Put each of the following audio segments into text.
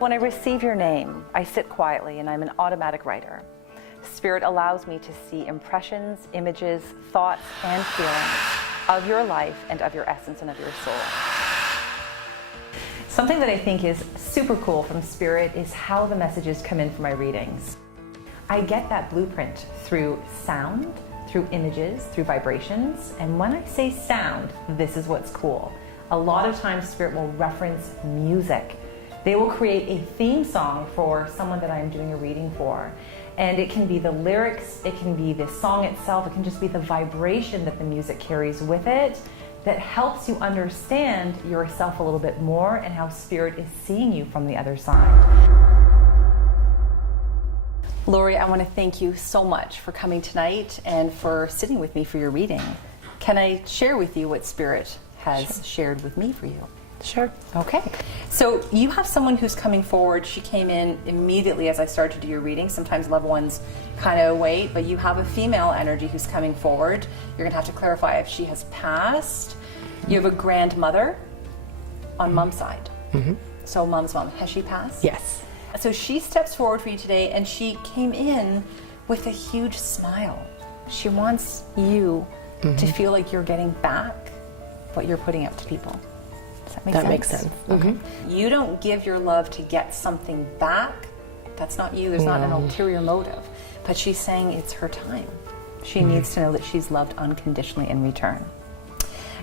When I receive your name, I sit quietly and I'm an automatic writer. Spirit allows me to see impressions, images, thoughts, and feelings of your life and of your essence and of your soul. Something that I think is super cool from Spirit is how the messages come in for my readings. I get that blueprint through sound, through images, through vibrations, and when I say sound, this is what's cool. A lot of times Spirit will reference music. They will create a theme song for someone that I'm doing a reading for. And it can be the lyrics, it can be the song itself, it can just be the vibration that the music carries with it that helps you understand yourself a little bit more and how Spirit is seeing you from the other side. Lori, I want to thank you so much for coming tonight and for sitting with me for your reading. Can I share with you what Spirit has shared with me for you? Sure. Okay. So you have someone who's coming forward. She came in immediately as I started to do your reading. Sometimes loved ones kind of wait, but you have a female energy who's coming forward. You're going to have to clarify if she has passed. You have a grandmother on mom's side. Mm-hmm. So mom's mom. Has she passed? Yes. So she steps forward for you today, and she came in with a huge smile. She wants you to feel like you're getting back what you're putting out to people. That makes sense. Okay. You don't give your love to get something back. That's not you. There's not an ulterior motive. But she's saying it's her time. She needs to know that she's loved unconditionally in return.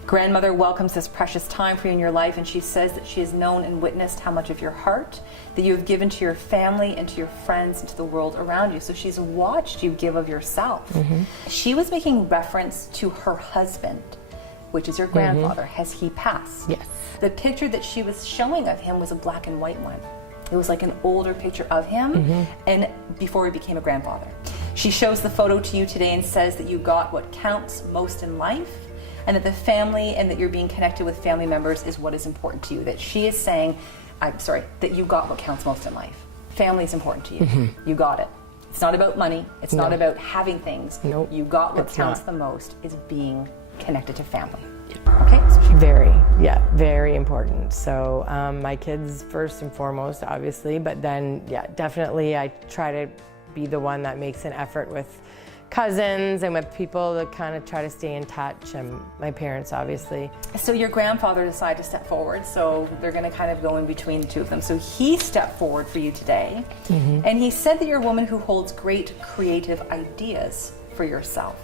Grandmother welcomes this precious time for you in your life, and she says that she has known and witnessed how much of your heart that you have given to your family and to your friends and to the world around you. So she's watched you give of yourself. She was making reference to her husband, which is your grandfather. Has he passed? Yes. The picture that she was showing of him was a black and white one. It was like an older picture of him and before he became a grandfather. She shows the photo to you today and says that you got what counts most in life, and that the family and that you're being connected with family members is what is important to you. That she is saying, that you got what counts most in life. Family is important to you. You got it. It's not about money. It's not about having things. Nope. You got what It's counts not. the most is being connected to family. Okay? So she Very important. So my kids first and foremost, obviously, but then, definitely I try to be the one that makes an effort with cousins and with people that kind of try to stay in touch, and my parents, obviously. So your grandfather decided to step forward, so they're going to kind of go in between the two of them. So he stepped forward for you today, and he said that you're a woman who holds great creative ideas for yourself.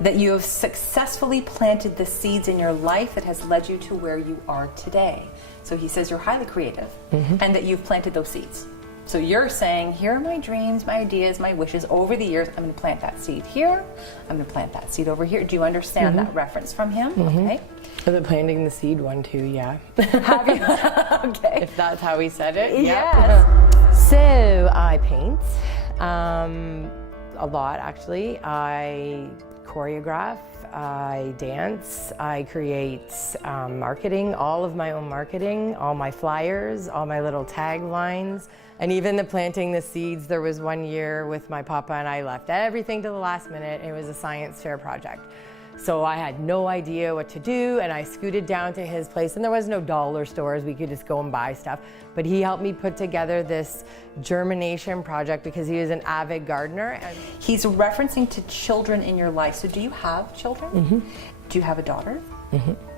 That you have successfully planted the seeds in your life that has led you to where you are today. So he says you're highly creative, and that you've planted those seeds. So you're saying, here are my dreams, my ideas, my wishes. Over the years, I'm going to plant that seed here. I'm going to plant that seed over here. Do you understand that reference from him? Okay. The planting the seed one too, yeah. Have you? Okay. If that's how he said it. Yes. So I paint a lot, actually. I choreograph, I dance, I create marketing, all of my own marketing, all my flyers, all my little taglines, and even the planting the seeds. There was one year with my papa and I left everything to the last minute. It was a science fair project. So I had no idea what to do, and I scooted down to his place, and there was no dollar stores. We could just go and buy stuff. But he helped me put together this germination project because he was an avid gardener. And he's referencing to children in your life. So do you have children? Do you have a daughter?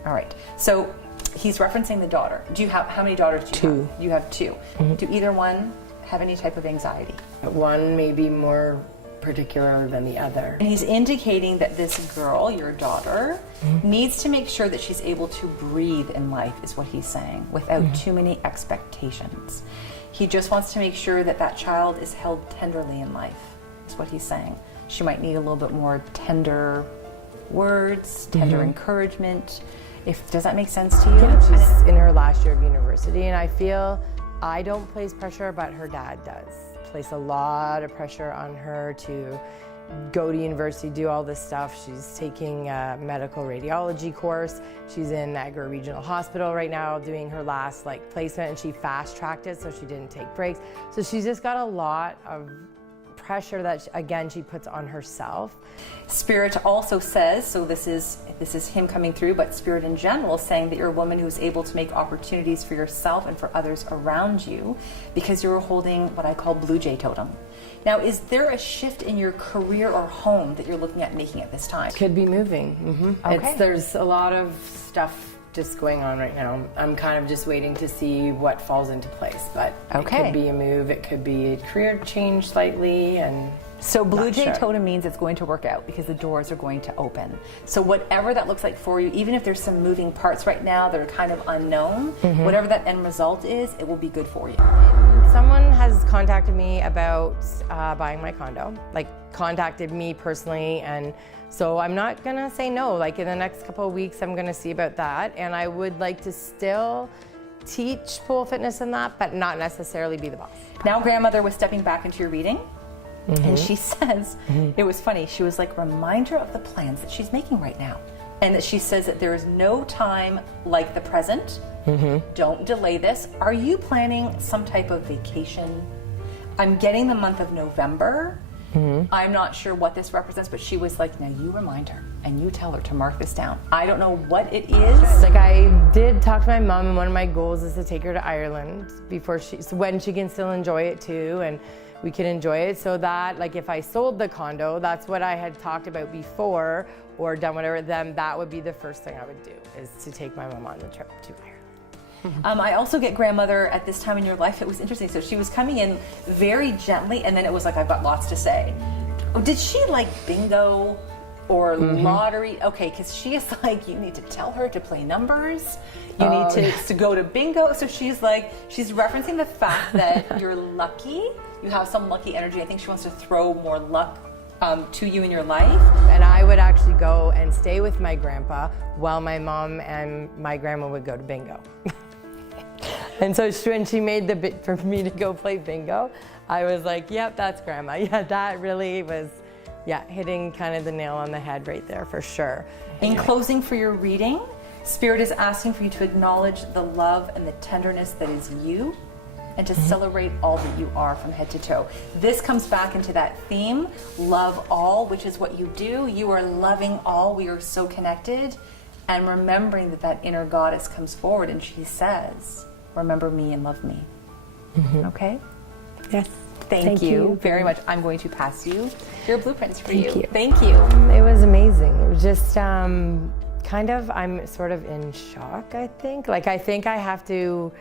All right. So he's referencing the daughter. Do you have, how many daughters do you have? You have two. Do either one have any type of anxiety? one may be more particular than the other. And he's indicating that this girl, your daughter, needs to make sure that she's able to breathe in life, is what he's saying, without too many expectations. He just wants to make sure that that child is held tenderly in life, is what he's saying. She might need a little bit more tender words, tender encouragement. Does that make sense to you? Yeah, she's in her last year of university, and I feel I don't place pressure, but her dad does. Place a lot of pressure on her to go to university, do all this stuff. She's taking a medical radiology course. She's in Niagara Regional Hospital right now doing her last placement, and she fast-tracked it so she didn't take breaks. So she's just got a lot of pressure that, again, she puts on herself. Spirit also says, so this is him coming through, but Spirit in general saying that you're a woman who's able to make opportunities for yourself and for others around you because you're holding what I call Blue Jay totem. Now, is there a shift in your career or home that you're looking at making at this time? Could be moving. Okay. There's a lot of stuff just going on right now. I'm kind of just waiting to see what falls into place, but it could be a move, it could be a career change slightly, and so Blue Jay totem means it's going to work out because the doors are going to open. So whatever that looks like for you, even if there's some moving parts right now that are kind of unknown, whatever that end result is, it will be good for you. Someone has contacted me about buying my condo, like contacted me personally, and so I'm not gonna say no. Like in the next couple of weeks, I'm gonna see about that, and I would like to still teach pole fitness and that, but not necessarily be the boss. Now grandmother was stepping back into your reading, and she says, it was funny, she was like, remind her of the plans that she's making right now. And that she says that there is no time like the present. Don't delay this. Are you planning some type of vacation? I'm getting the month of November. I'm not sure what this represents, but she was like, now you remind her and you tell her to mark this down. I don't know what it is. Like I did talk to my mom, and one of my goals is to take her to Ireland when she can still enjoy it too, and we can enjoy it. So that, like, if I sold the condo, that's what I had talked about before, or done whatever, then that would be the first thing I would do, is to take my mom on the trip to Ireland. I also get grandmother at this time in your life. It was interesting. So she was coming in very gently, and then it was like, I've got lots to say. Did she like bingo or lottery? Okay, because she is like, you need to tell her to play numbers. You need to go to bingo. So she's like, she's referencing the fact that you're lucky. You have some lucky energy. I think she wants to throw more luck to you in your life. And I would actually go and stay with my grandpa while my mom and my grandma would go to bingo. And so when she made the bid for me to go play bingo, I was like, yep, that's grandma. Yeah, that really was, hitting kind of the nail on the head right there for sure. In closing for your reading, Spirit is asking for you to acknowledge the love and the tenderness that is you, and to celebrate all that you are from head to toe. This comes back into that theme, love all, which is what you do. You are loving all. We are so connected. And remembering that inner goddess comes forward and she says, remember me and love me. Okay? Yes. Thank you very much. I'm going to pass you your blueprints for you. you. Thank you. It was amazing. It was just kind of, I'm sort of in shock, I think. Like, I think I have to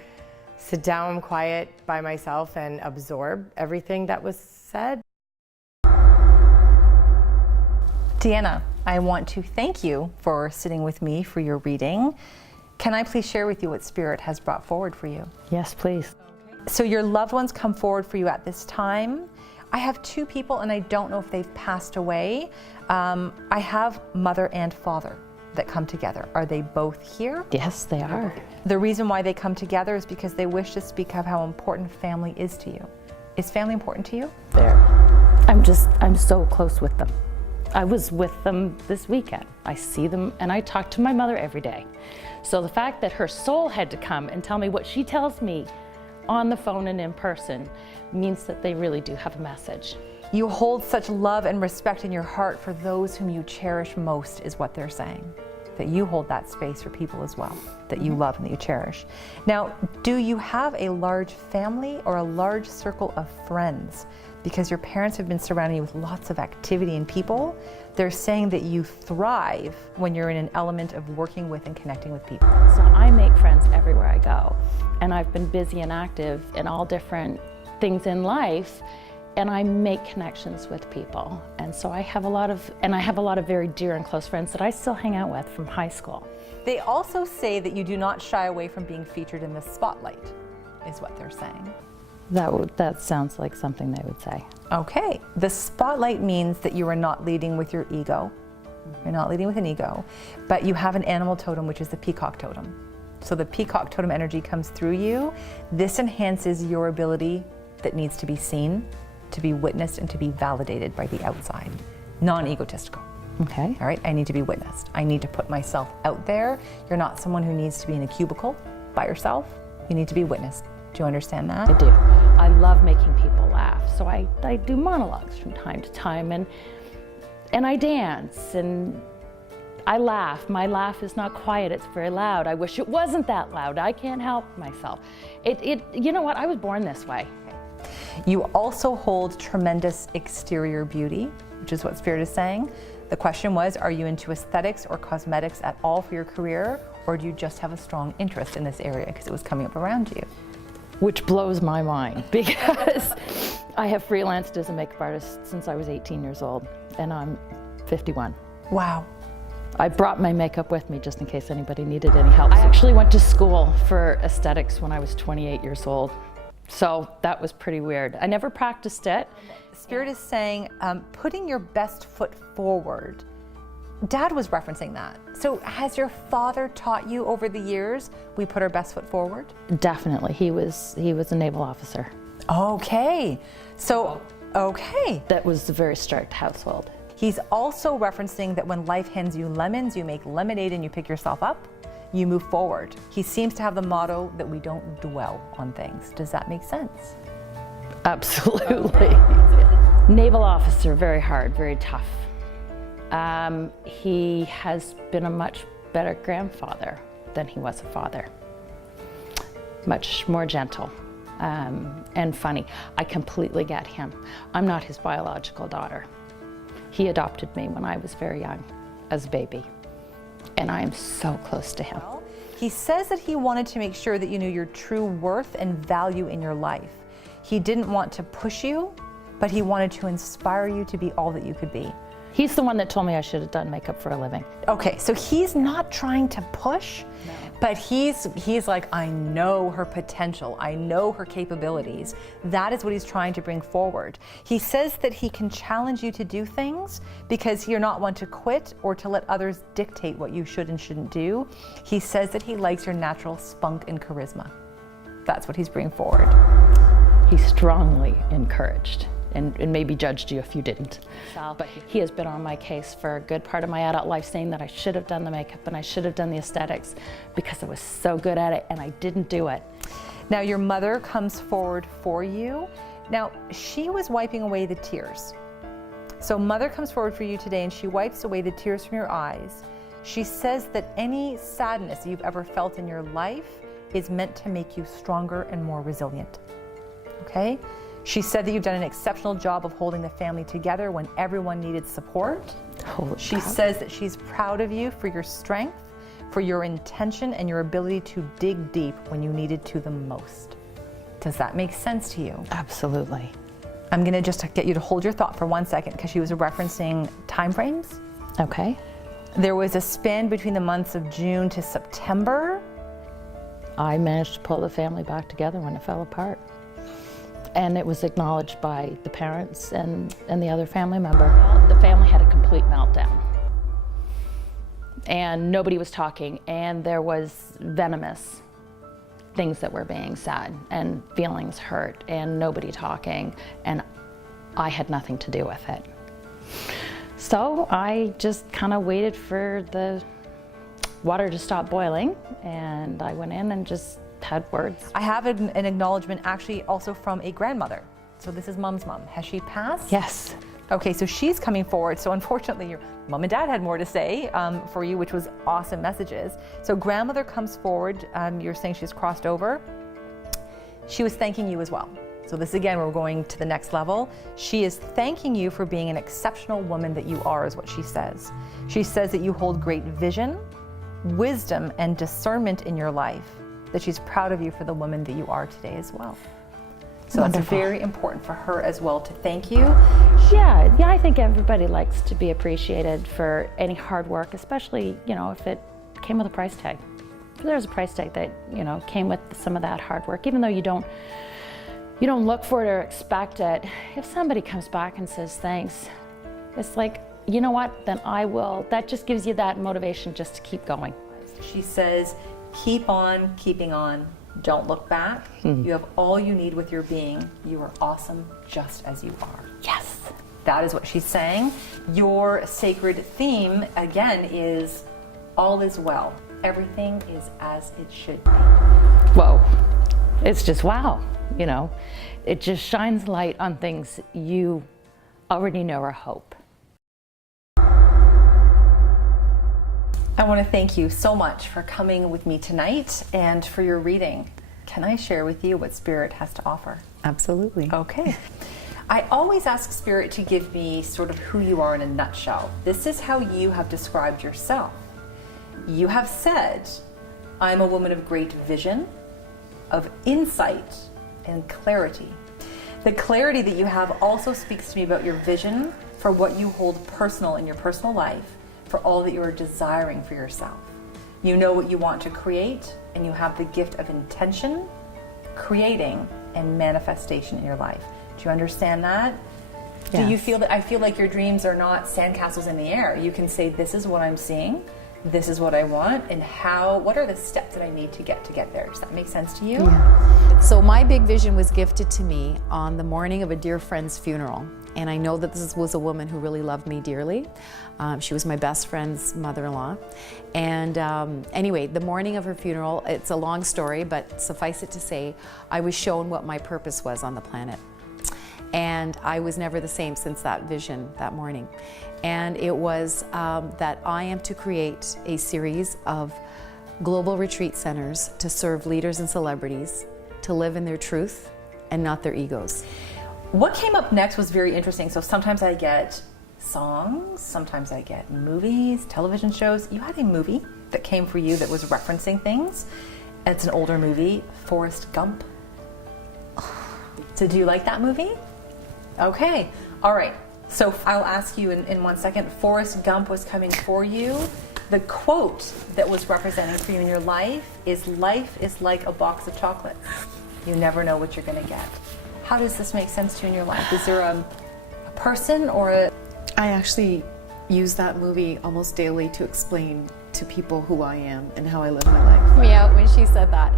sit down quiet by myself and absorb everything that was said. Deanna, I want to thank you for sitting with me for your reading. Can I please share with you what Spirit has brought forward for you? Yes, please. So your loved ones come forward for you at this time. I have two people, and I don't know if they've passed away. I have mother and father that come together. Are they both here? Yes, they are. The reason why they come together is because they wish to speak of how important family is to you. Is family important to you? There. I'm so close with them. I was with them this weekend. I see them and I talk to my mother every day. So the fact that her soul had to come and tell me what she tells me on the phone and in person means that they really do have a message. You hold such love and respect in your heart for those whom you cherish most, is what they're saying. That you hold that space for people as well, that you love and that you cherish. Now, do you have a large family or a large circle of friends? Because your parents have been surrounding you with lots of activity and people. They're saying that you thrive when you're in an element of working with and connecting with people. So I make friends everywhere I go. And I've been busy and active in all different things in life. And I make connections with people. And so I have a lot of very dear and close friends that I still hang out with from high school. They also say that you do not shy away from being featured in the spotlight, is what they're saying. That sounds like something they would say. Okay, the spotlight means that you are not leading with your ego. You're not leading with an ego, but you have an animal totem, which is the peacock totem. So the peacock totem energy comes through you. This enhances your ability that needs to be seen, to be witnessed, and to be validated by the outside. Non-egotistical. Okay. All right, I need to be witnessed. I need to put myself out there. You're not someone who needs to be in a cubicle by yourself. You need to be witnessed. Do you understand that? I do. I love making people laugh. So I I do monologues from time to time, and I dance, and I laugh. My laugh is not quiet, it's very loud. I wish it wasn't that loud. I can't help myself. You know what, I was born this way. You also hold tremendous exterior beauty, which is what Spirit is saying. The question was, are you into aesthetics or cosmetics at all for your career, or do you just have a strong interest in this area because it was coming up around you? Which blows my mind, because I have freelanced as a makeup artist since I was 18 years old, and I'm 51. Wow. I brought my makeup with me just in case anybody needed any help. I actually went to school for aesthetics when I was 28 years old. So that was pretty weird. I never practiced it. Spirit is saying, putting your best foot forward. Dad was referencing that. So has your father taught you over the years, we put our best foot forward? Definitely. He was a naval officer. Okay. So, okay. That was a very strict household. He's also referencing that when life hands you lemons, you make lemonade and you pick yourself up. You move forward. He seems to have the motto that we don't dwell on things. Does that make sense? Absolutely. Naval officer, very hard, very tough. He has been a much better grandfather than he was a father. Much more gentle and funny. I completely get him. I'm not his biological daughter. He adopted me when I was very young, as a baby. And I am so close to him. He says that he wanted to make sure that you knew your true worth and value in your life. He didn't want to push you, but he wanted to inspire you to be all that you could be. He's the one that told me I should have done makeup for a living. Okay, so he's not trying to push, but he's like, I know her potential. I know her capabilities. That is what he's trying to bring forward. He says that he can challenge you to do things because you're not one to quit or to let others dictate what you should and shouldn't do. He says that he likes your natural spunk and charisma. That's what he's bringing forward. He strongly encouraged. And maybe judged you if you didn't. But he has been on my case for a good part of my adult life, saying that I should have done the makeup and I should have done the aesthetics because I was so good at it and I didn't do it. Now your mother comes forward for you. Now she was wiping away the tears. So mother comes forward for you today and she wipes away the tears from your eyes. She says that any sadness you've ever felt in your life is meant to make you stronger and more resilient. Okay? She said that you've done an exceptional job of holding the family together when everyone needed support. She says that she's proud of you for your strength, for your intention, and your ability to dig deep when you needed to the most. Does that make sense to you? Absolutely. I'm going to just get you to hold your thought for 1 second because she was referencing time frames. Okay. There was a span between the months of June to September. I managed to pull the family back together when it fell apart. And it was acknowledged by the parents and the other family member. The family had a complete meltdown. And nobody was talking, and there was venomous things that were being said, and feelings hurt, and nobody talking, and I had nothing to do with it. So I just kind of waited for the water to stop boiling, and I went in and just had words. I have an acknowledgement actually also from a grandmother. So this is Mom's mom. Has she passed? Yes. Okay, so she's coming forward. So unfortunately, your mom and dad had more to say for you, which was awesome messages. So grandmother comes forward. You're saying she's crossed over. She was thanking you as well. So this again, we're going to the next level. She is thanking you for being an exceptional woman that you are, is what she says. She says that you hold great vision, wisdom, and discernment in your life, that she's proud of you for the woman that you are today as well. So Wonderful. That's very important for her as well to thank you. Yeah, I think everybody likes to be appreciated for any hard work, especially, if it came with a price tag. If there's a price tag that, came with some of that hard work, even though you don't look for it or expect it, if somebody comes back and says thanks, it's like, you know what, then I will. That just gives you that motivation just to keep going. She says, keep on keeping on. Don't look back. You have all you need with your being. You are awesome just as you are. Yes. That is what she's saying. Your sacred theme, again, is all is well. Everything is as it should be. Whoa. It's just wow, It just shines light on things you already know or hope. I want to thank you so much for coming with me tonight and for your reading. Can I share with you what Spirit has to offer? Absolutely. Okay. I always ask Spirit to give me sort of who you are in a nutshell. This is how you have described yourself. You have said, I'm a woman of great vision, of insight, and clarity. The clarity that you have also speaks to me about your vision for what you hold personal in your personal life, for all that you are desiring for yourself. You know what you want to create, and you have the gift of intention, creating, and manifestation in your life. Do you understand that? Yes. Do you feel that? I feel like your dreams are not sandcastles in the air. You can say, this is what I'm seeing, this is what I want, and what are the steps that I need to get there? Does that make sense to you? Yeah. So my big vision was gifted to me on the morning of a dear friend's funeral. And I know that this was a woman who really loved me dearly. She was my best friend's mother-in-law. And anyway, the morning of her funeral, it's a long story, but suffice it to say, I was shown what my purpose was on the planet. And I was never the same since that vision that morning. And it was that I am to create a series of global retreat centers to serve leaders and celebrities to live in their truth and not their egos. What came up next was very interesting. So sometimes I get songs, sometimes I get movies, television shows. You had a movie that came for you that was referencing things. It's an older movie, Forrest Gump. So do you like that movie? Okay, all right. So I'll ask you in 1 second. Forrest Gump was coming for you. The quote that was representing for you in your life is like a box of chocolates. You never know what you're going to get. How does this make sense to you in your life? Is there a person or a... I actually use that movie almost daily to explain to people who I am and how I live my life. Me out when she said that.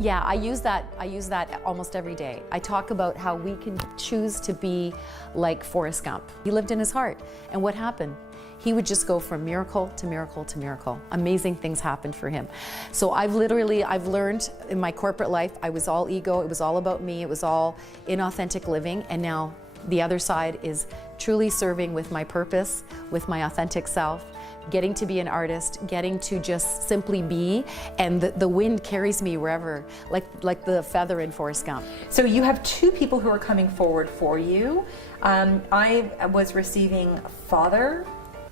Yeah, I use that almost every day. I talk about how we can choose to be like Forrest Gump. He lived in his heart, and what happened? He would just go from miracle to miracle to miracle. Amazing things happened for him. So I've learned in my corporate life, I was all ego, it was all about me, it was all inauthentic living, and now the other side is truly serving with my purpose, with my authentic self, getting to be an artist, getting to just simply be, and the wind carries me wherever, like the feather in Forrest Gump. So you have two people who are coming forward for you. I was receiving father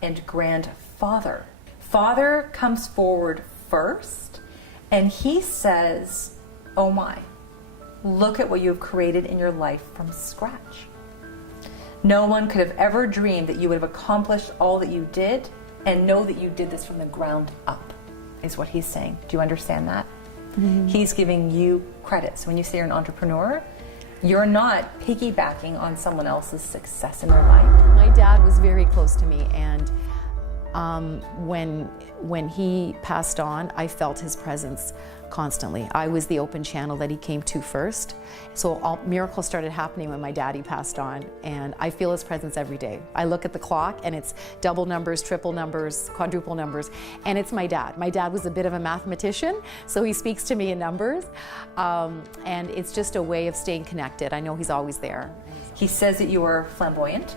and grandfather. Father comes forward first, and he says, oh my, look at what you have created in your life from scratch. No one could have ever dreamed that you would have accomplished all that you did, and know that you did this from the ground up, is what he's saying. Do you understand that? Mm-hmm. He's giving you credit. So when you say you're an entrepreneur, you're not piggybacking on someone else's success in their life. My dad was very close to me, and when he passed on, I felt his presence constantly. I was the open channel that he came to first. So all miracles started happening when my daddy passed on, and I feel his presence every day. I look at the clock and it's double numbers, triple numbers, quadruple numbers, and it's my dad. My dad was a bit of a mathematician, so he speaks to me in numbers, and it's just a way of staying connected. I know he's always there. He says that you are flamboyant,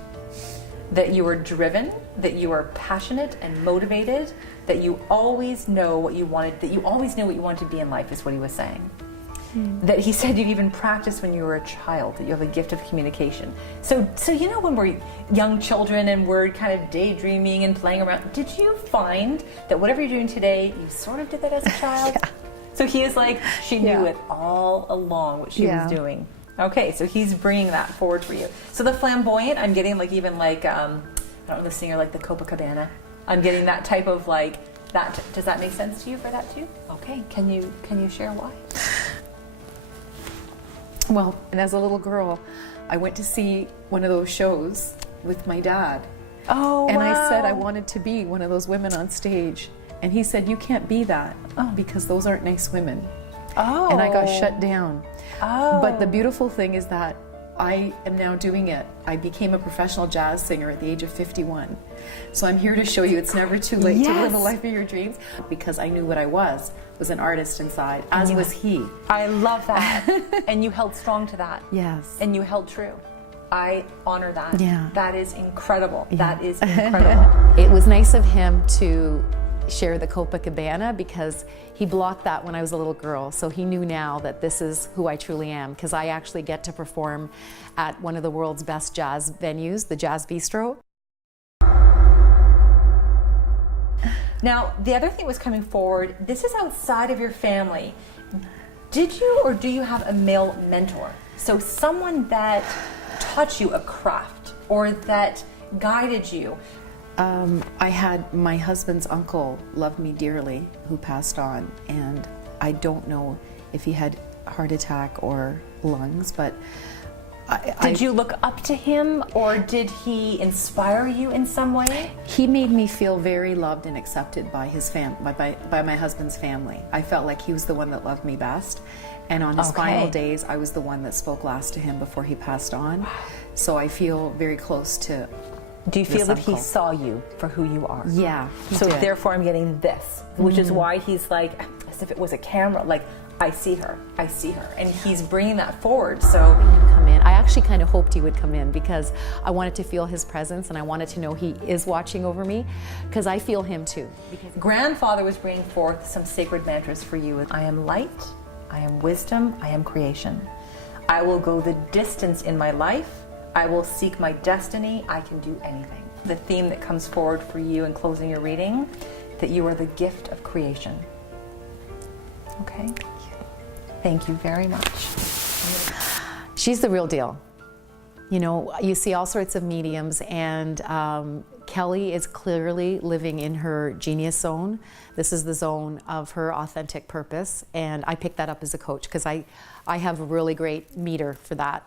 that you are driven, that you are passionate and motivated, that you always know what you wanted, that you always knew what you wanted to be in life, is what he was saying. That he said you even practiced when you were a child, that you have a gift of communication. So you know, when we're young children and we're kind of daydreaming and playing around, did you find that whatever you're doing today, you sort of did that as a child? Yeah. So he is like, she knew it all along what she was doing. Okay, so he's bringing that forward for you. So the flamboyant, I'm getting like even like, I don't know, the singer like the Copacabana. I'm getting that type of like, that. Does that make sense to you for that too? Okay, can you share why? Well, and as a little girl, I went to see one of those shows with my dad. Oh, and wow. I said I wanted to be one of those women on stage. And he said, you can't be that because those aren't nice women. Oh. And I got shut down. Oh. But the beautiful thing is that I am now doing it. I became a professional jazz singer at the age of 51. So I'm here to show you it's never too late to live the life of your dreams, because I knew what I was an artist inside, as was he. I love that. And you held strong to that. Yes. And you held true. I honor that. Yeah. That is incredible. That is incredible. It was nice of him to share the Copacabana because he blocked that when I was a little girl. So he knew now that this is who I truly am, because I actually get to perform at one of the world's best jazz venues, the Jazz Bistro. Now, the other thing was coming forward, this is outside of your family. Did you or do you have a male mentor? So someone that taught you a craft or that guided you? I had my husband's uncle, loved me dearly, who passed on, and I don't know if he had a heart attack or lungs, but Did you look up to him, or did he inspire you in some way? He made me feel very loved and accepted by his by my husband's family. I felt like he was the one that loved me best, and on his final days, I was the one that spoke last to him before he passed on. So I feel very close to. Do you feel that uncle. he saw you for who you are? Yeah. So did. therefore I'm getting this, which is why he's like, as if it was a camera, like, I see her, and he's bringing that forward, so. Come in. I actually kind of hoped he would come in because I wanted to feel his presence and I wanted to know he is watching over me, because I feel him too. Grandfather was bringing forth some sacred mantras for you. I am light, I am wisdom, I am creation. I will go the distance in my life, I will seek my destiny, I can do anything. The theme that comes forward for you in closing your reading, that you are the gift of creation. Okay? Thank you very much. She's the real deal. You know, you see all sorts of mediums, and Kelly is clearly living in her genius zone. This is the zone of her authentic purpose, and I picked that up as a coach because I have a really great meter for that.